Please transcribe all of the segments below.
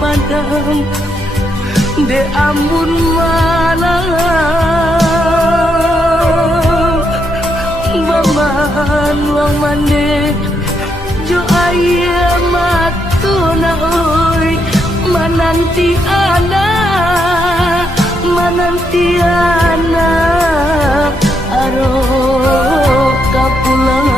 padang de amun malam baman wang mande jo aya matuna oi mananti ana aro kapulang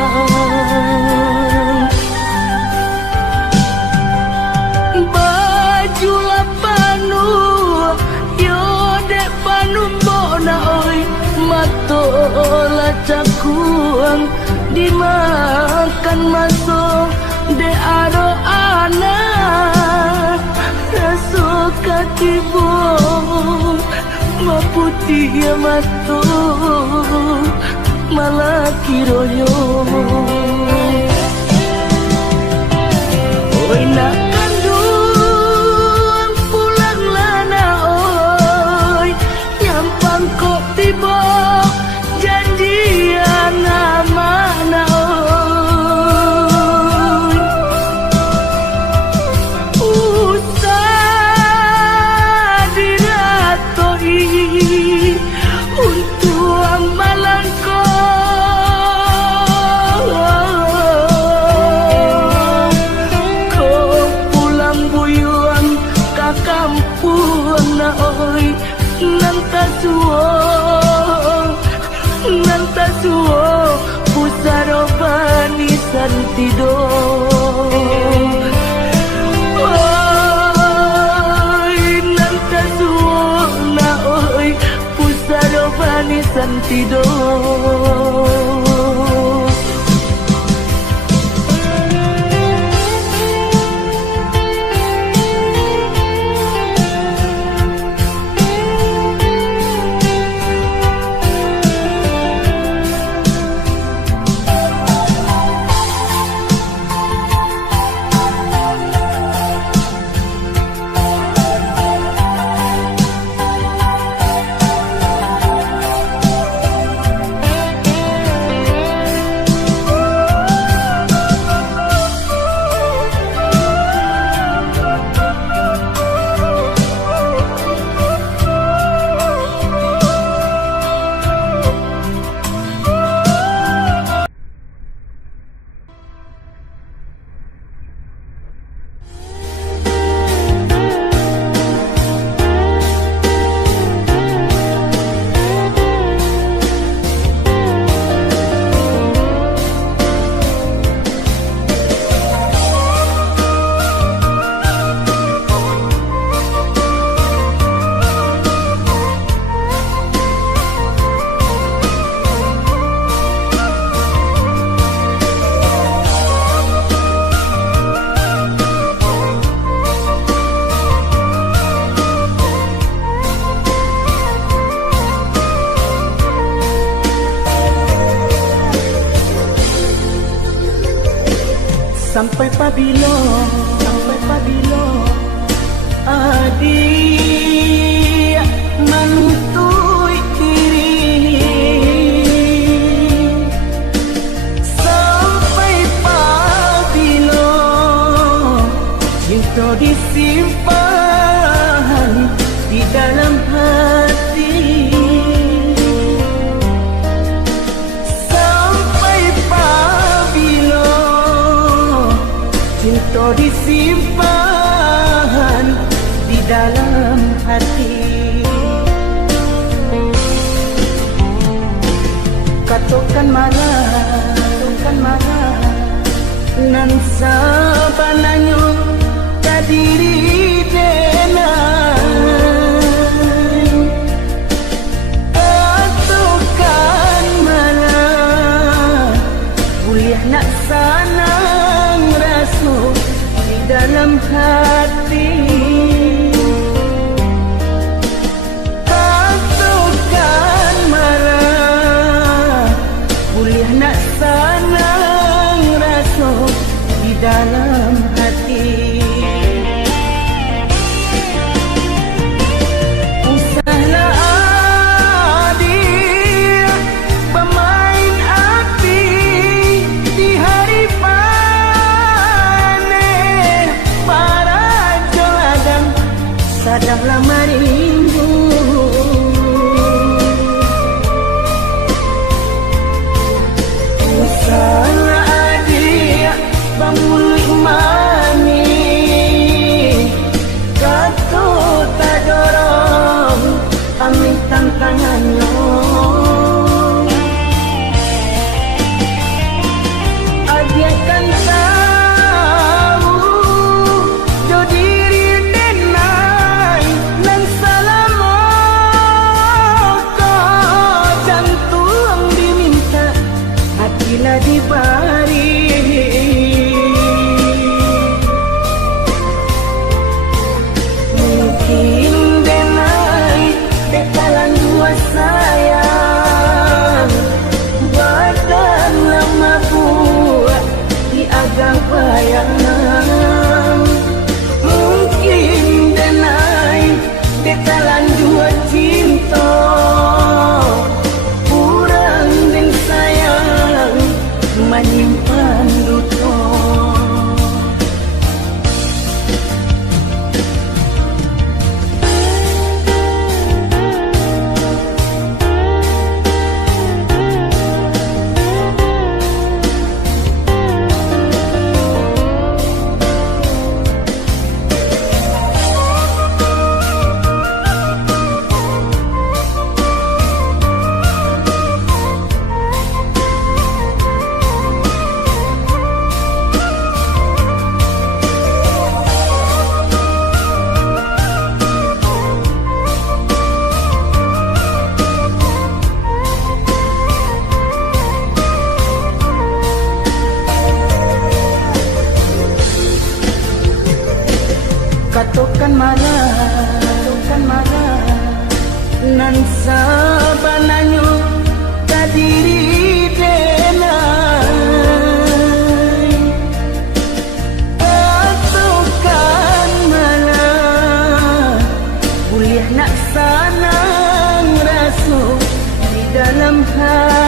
baju lapanu yo dek panu bona oi matola cakuang dimakan masuk de aro anak rasuk kaki bong maputi ya matu malah kiroyo oi nak kandung pulang lana oi nyampang kok tiba janjian mana oi usah diratoi untuk amalan kau pulang buyuan ke kampung na oi nanta suo pusaro bani santido oi nanta suo na oi pusaro bani santido sampai pabilo adik mantui diri sampai pabilo cinta disimpan di dalam hati cinta disimpan di dalam hati katokan marah nan sabananyo kadiri denai katokan marah kuliah nak sanang rasul di dalam hati katokan marah kuliah nak sanang rasul di dalam hati usahlah adik pemain api di hari panen para jolada dibari. Mungkin denai bekalan dua sayang, badan lama buat di agak bayangan. Mungkin denai bekalan dua cinta, kurang dan sayang menyimpan duka. Katokan marah nan sabananyo kadiri denai. Katokan marah boleh nak sanang raso di dalam hati.